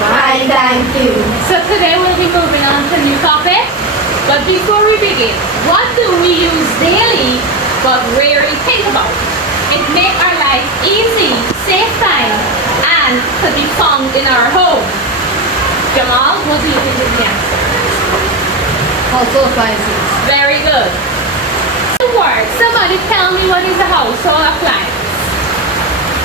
Fine, thank you. So today we'll be moving on to a new topic. But before we begin, what do we use daily but rarely think about? It makes our life easy, save time, and could be found in our home. Jamal, what do you think is the answer? Household appliances. Very good. Word. Somebody tell me what is a household appliance.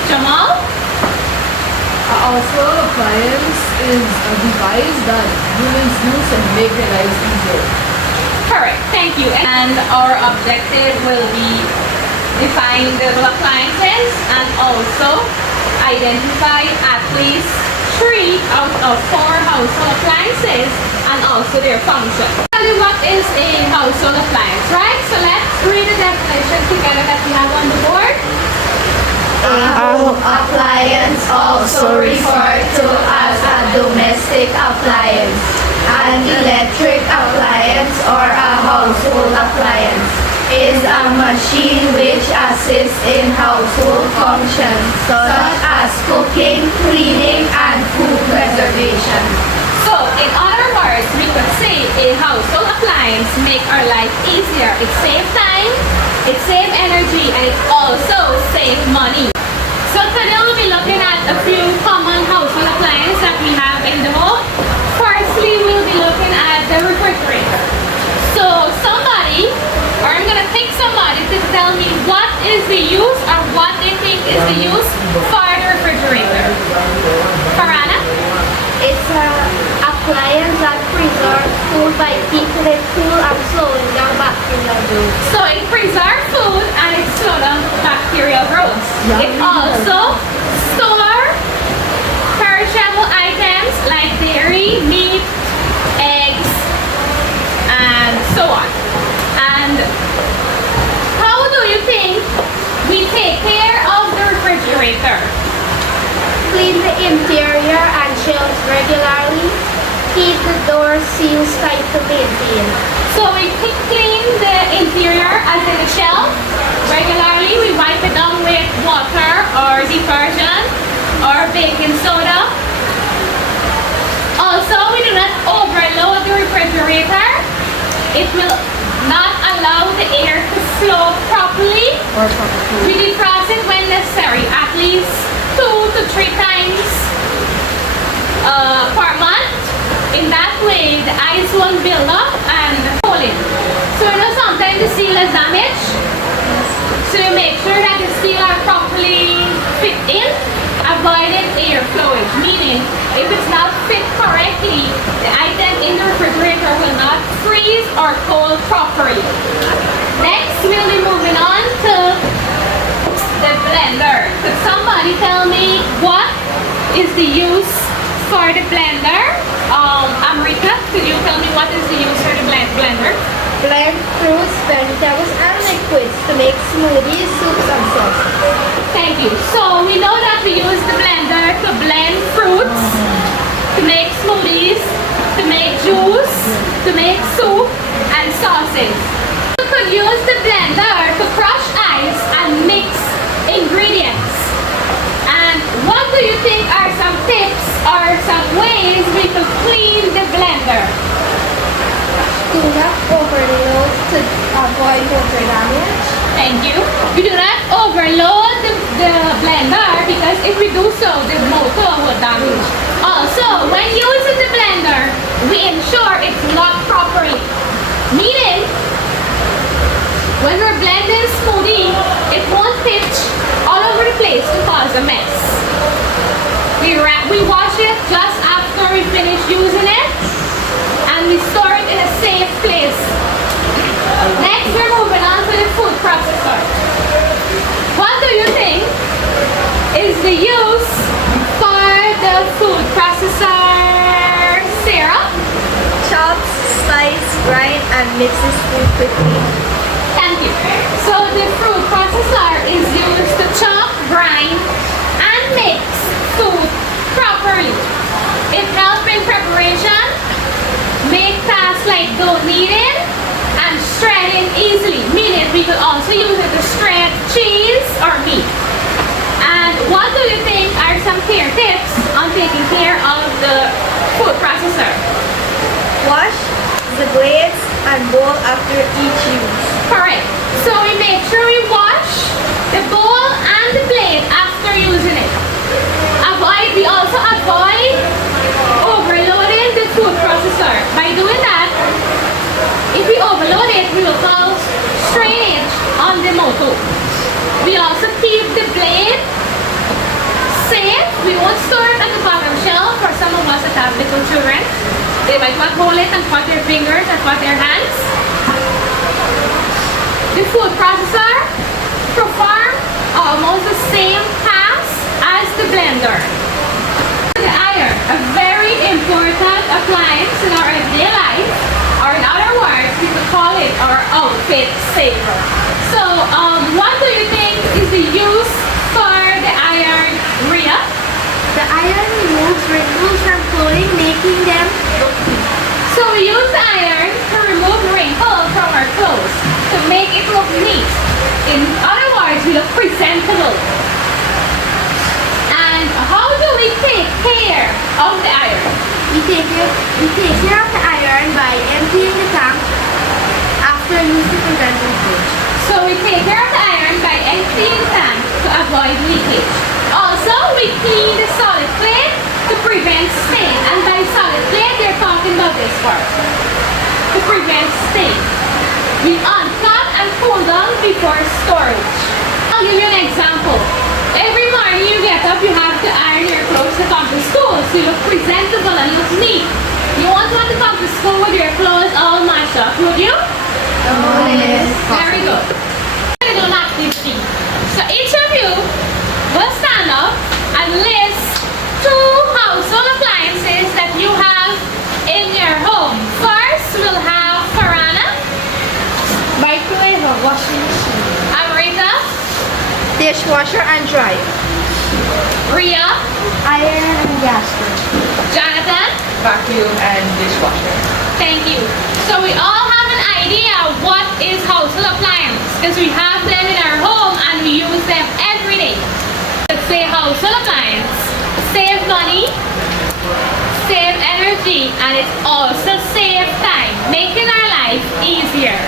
Jamal? A household appliance is a device that humans use to make their lives easier. Correct, thank you. And our objective will be define the appliances and also identify at least 3 out of 4 household appliances and also their function. Tell you what is a household appliance, right? So let's read the definition together that we have on the board. A home appliance, also referred to as a domestic appliance, an electric appliance or a household appliance, is a machine which assists in household functions such as cooking, cleaning, and food preservation. So, in other words, we could say a household appliance make our life easier. It saves time, it saves energy, and it also saves money. So today we'll be looking at a few common household appliances that we have in the home. Firstly, we'll be looking at the refrigerator. So somebody, or I'm going to pick somebody to tell me what is the use or what they think is the use for the refrigerator. Farana? It's an appliance that preserves food by keeping it cool and slowing down bacterial growth. So it preserves food and it slows down bacterial growth. It also stores perishable items like dairy, meat, eggs, and so on. And how do you think we take care of the refrigerator? Clean the interior and shelves regularly. Keep the door seals tight to maintain. So we clean the interior as in the shelf regularly. We wipe it down with water or detergent or baking soda. Also, we do not overload the refrigerator. It will not allow the air to flow properly. We defrost it when necessary, at least 2 to 3 times per month. In that way, the ice won't build up and hold it. So you know sometimes the seal is damaged. So you make sure that the seal are properly fit in, avoiding air flowage. Meaning, if it's not fit correctly, the item in the refrigerator will not freeze or cold properly. Next, we'll be moving on to the blender. Could somebody tell me what is the use for the blender? Amrita, could you tell me what is the use for the blender? Blend fruits, vegetables, and liquids to make smoothies, soups, and sauces. Thank you. So we know that we use the blender to blend fruits, to make smoothies, to make juice, to make soup, and sauces. We could use the blender to crush ice and mix ingredients. And what do you think are some tips or some ways we could clean the blender? Do not overload to avoid motor damage. Thank you. We do not overload the blender because if we do so, the motor will damage. Also, when using the blender, we ensure it's locked properly. Meaning, when we're blending smoothie, it won't pitch all over the place to cause a mess. We wash it just after we finish using it, and we store it in a safe place. Next, we're moving on to the food processor. What do you think is the use for the food processor, Sarah? Chops, slice, grind, and mixes food quickly. Thank you. So the food processor is used to chop, grind, and mix food properly. It helps in preparation, make tasks like dough kneading, and shredding easily. Meaning we could also use it to shred cheese or meat. And what do you think are some care tips on taking care of the food processor. Wash the blades and bowl after each use. Correct. So we make sure we wash the bowl and the blade after using it. We also avoid overloading the food processor. By doing that, if we overload it, we will cause strainage on the motor. We also keep the blade safe. We won't store it on the bottom shelf for some of us that have little children. They might not hold it and cut their fingers or cut their hands. The food processor performs almost the same task as the blender. The iron, a very important appliance in our everyday life, or in other words, we could call it our outfit saver. So, what do you think is the use for the iron, Rhea? The iron removes wrinkles from clothing, making them look neat. So we use the iron to remove wrinkles from our clothes, to make it look neat. In other words, we look presentable. And how do we take care of the iron? We take care of the iron by emptying the tank after use to prevent leakage. So we take care of the iron by emptying the tank to avoid leakage. Also, we clean the solid plate to prevent stain. And by solid plate, they're talking about this part. To prevent stain. We unclog and cool down before storage. I'll give you an example. Every morning you get up, you have to iron your clothes to come to school, so you look presentable and look neat. You won't want to come to school with your clothes all mashed up, would you? Oh, yes. Very good. We're going to do an activity. So each of you will stand up and list 2 household appliances that you have in your home. First, we'll have Farana. Microwave or washing machine. Amrita. Dishwasher and dryer. Rhea. Iron and gas stove. Jonathan. Vacuum and dishwasher. Thank you. So we all have an idea what is household appliance, because we have them in our home and we use them every day. Let's say household appliance. Save money, save energy, and it also saves time, making our life easier.